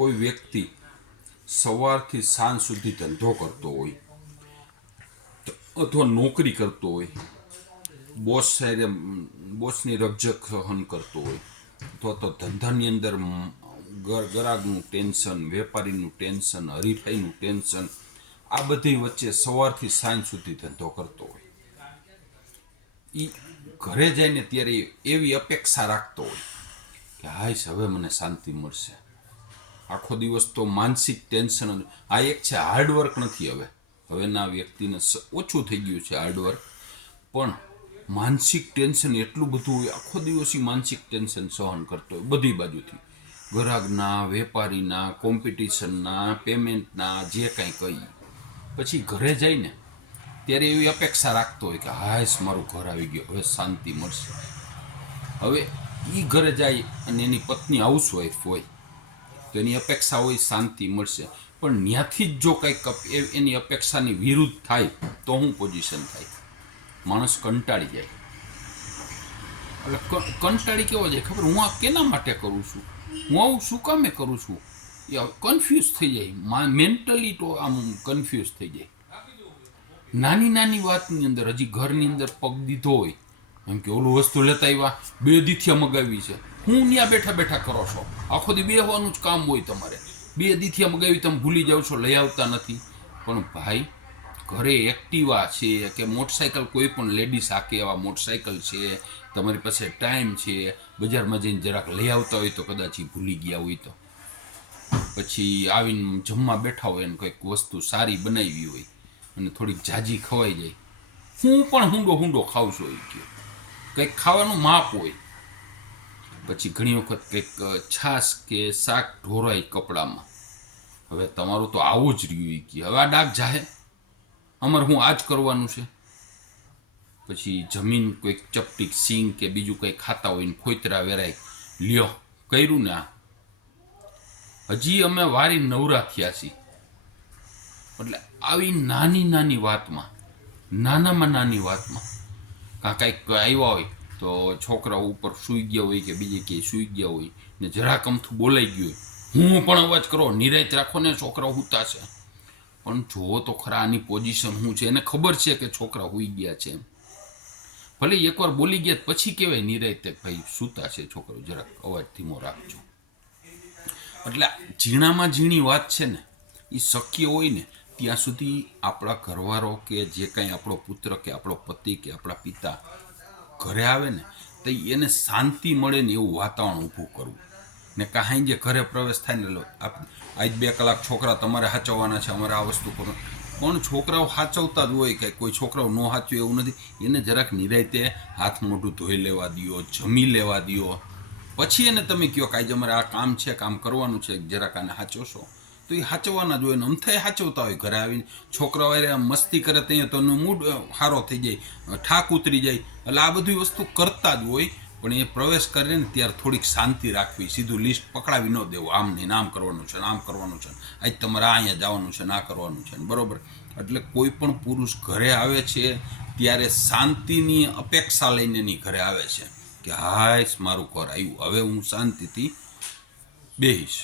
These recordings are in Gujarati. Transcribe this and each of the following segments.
કોઈ વ્યક્તિ સવારથી સાંજ સુધી ધંધો કરતો હોય અથવા નોકરી કરતો હોય, બોસની રકઝક સહન કરતો હોય, અથવા તો ધંધાની અંદર ગ્રાહકનું ટેન્શન, વેપારીનું ટેન્શન, હરીફાઈનું ટેન્શન, આ બધી વચ્ચે સવારથી સાંજ સુધી ધંધો કરતો હોય, એ ઘરે જઈને ત્યારે એવી અપેક્ષા રાખતો હોય કે હાઈશ હવે મને શાંતિ મળશે. આખો દિવસ તો માનસિક ટેન્શન. આ એક છે હાર્ડવર્ક નથી. હવેના વ્યક્તિને ઓછું થઈ ગયું છે હાર્ડવર્ક, પણ માનસિક ટેન્શન એટલું બધું હોય. આખો દિવસ માનસિક ટેન્શન સહન કરતો હોય બધી બાજુથી, ગ્રાહકના, વેપારીના, કોમ્પિટિશનના, પેમેન્ટના, જે કાંઈ કહી. પછી ઘરે જઈને ત્યારે એવી અપેક્ષા રાખતો હોય કે હાઈશ મારું ઘર આવી ગયું, હવે શાંતિ મળશે. હવે એ ઘરે જાય અને એની પત્ની હાઉસવાઈફ હોય તો એની અપેક્ષા હોય શાંતિ મળશે, પણ ત્યાંથી જ જો કંઈક એની અપેક્ષાની વિરુદ્ધ થાય તો શું પોઝિશન થાય? માણસ કંટાળી જાય. એટલે કંટાળી કેવો જાય ખબર? હું આ કેના માટે કરું છું, હું આવું શું કામે કરું છું, એ કન્ફ્યુઝ થઈ જાય. મેન્ટલી તો આમ કન્ફ્યુઝ થઈ જાય. નાની નાની વાતની અંદર, હજી ઘરની અંદર પગ દીધો હોય, એમ કે ઓલું વસ્તુ લેતા આવ્યા, 2 દીથી મગાવી છે, હું ત્યાં બેઠા બેઠા કરો છો, આખો દી બેહવાનું જ કામ હોય તમારે, 2 દીથી મગાવી તમે ભૂલી જાઓ છો, લઈ આવતા નથી. પણ ભાઈ ઘરે એક્ટિવા છે કે મોટરસાઇકલ, કોઈ પણ લેડીઝ આકે એવા મોટરસાઇકલ છે, તમારી પાસે ટાઈમ છે, બજારમાં જઈને જરાક લઈ આવતા હોય તો કદાચ એ ભૂલી ગયા હોય તો, પછી આવીને જમવા બેઠા હોય અને કંઈક વસ્તુ સારી બનાવી હોય અને થોડીક જાજી ખવાઈ જાય, હું પણ હુંડો ખાઉં છું એ કહે, કંઈક ખાવાનું માપ હોય. પછી ઘણી વખત કંઈક છાશ કે શાક ઢોરાય કપડામાં, હવે તમારું તો આવું જ રહ્યું એ કહે, હવે આ ડાઘ જાહે, અમારે હું આ જ કરવાનું છે. પછી જમીન કોઈક ચપટીક સિંગ કે બીજું કંઈ ખાતા હોય ને ખોતરા વેરાય, લ્યો કર્યું ને આ, હજી અમે વારી નવરા થયા છીએ. એટલે આવી નાની નાની વાતમાં, નાનામાં નાની વાતમાં કાંઈક આવ્યા હોય તો છોકરાઓ ઉપર સૂઈ ગયા હોય કે બીજે ક્યાંય સૂઈ ગયા હોય ને જરાક અમથું બોલાઈ ગયું હોય, હું પણ અવાજ કરો, નિરાંત રાખો ને, છોકરાઓ સૂતા છે. પણ જુઓ તો ખરા આની પોઝિશન શું છે. એને ખબર છે કે છોકરા સૂઈ ગયા છે, ભલે એકવાર બોલી ગયા પછી કહેવાય નિરાંતે ભાઈ સૂતા છે છોકરો, જરાક અવાજ ધીમો રાખજો. એટલે ઝીણામાં ઝીણી વાત છે ને, એ શક્ય હોય ને ત્યાં સુધી આપણા ઘરવાળો કે જે કાંઈ આપણો પુત્ર કે આપણો પતિ કે આપણા પિતા ઘરે આવે ને તો એને શાંતિ મળે ને એવું વાતાવરણ ઊભું કરવું. ને કાંઈ જે ઘરે પ્રવેશ થાય ને, આજ 2 કલાક છોકરા તમારે સાચવવાના છે, અમારે આ વસ્તુ કરો, પણ છોકરાઓ સાચવતા જ હોય કે કોઈ છોકરાઓ ન સાચવે એવું નથી. એને જરાક નિરાંતે હાથ મોઢું ધોઈ લેવા દો, જમી લેવા દો, પછી એને તમે કહો કે આજે અમારે આ કામ છે, કામ કરવાનું છે, જરાક આને સાચવશો, તો એ સાચવવાના જ હોય ને. અમથાય સાચવતા હોય. ઘરે આવીને છોકરાઓ મસ્તી કરે ત્યાં તો એનો મૂડ સારો થઈ જાય, ઠાક ઉતરી જાય. એટલે આ બધી વસ્તુ કરતા જ હોય, પણ એ પ્રવેશ કરે ને ત્યારે થોડીક શાંતિ રાખવી, સીધું લિસ્ટ પકડાવી ન દેવું, આમ નહીં આમ કરવાનું છે, આમ કરવાનું છે, આજ તમારે અહીંયા જવાનું છે, આ કરવાનું છે, બરાબર. એટલે કોઈ પણ પુરુષ ઘરે આવે છે ત્યારે શાંતિની અપેક્ષા લઈને એની ઘરે આવે છે કે હાઈશ મારું ઘર આવ્યું, હવે હું શાંતિથી બેહીશ.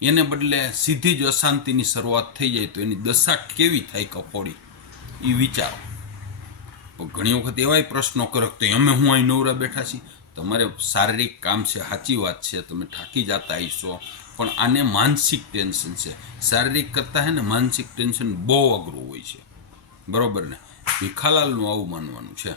એને બદલે સીધી જ અશાંતિની શરૂઆત થઈ જાય તો એની દશા કેવી થાય કફોડી, એ વિચારો. પણ ઘણી વખત એવાય પ્રશ્નો કરે તો અમે હું અહીં નવરા બેઠા છીએ. તમારે શારીરિક કામ છે, સાચી વાત છે, તમે થાકી જતા હશો, પણ આને માનસિક ટેન્શન છે. શારીરિક કરતાં હે ને માનસિક ટેન્શન બહુ અઘરું હોય છે, બરાબર ને. ભીખાલાલનું આવું માનવાનું છે.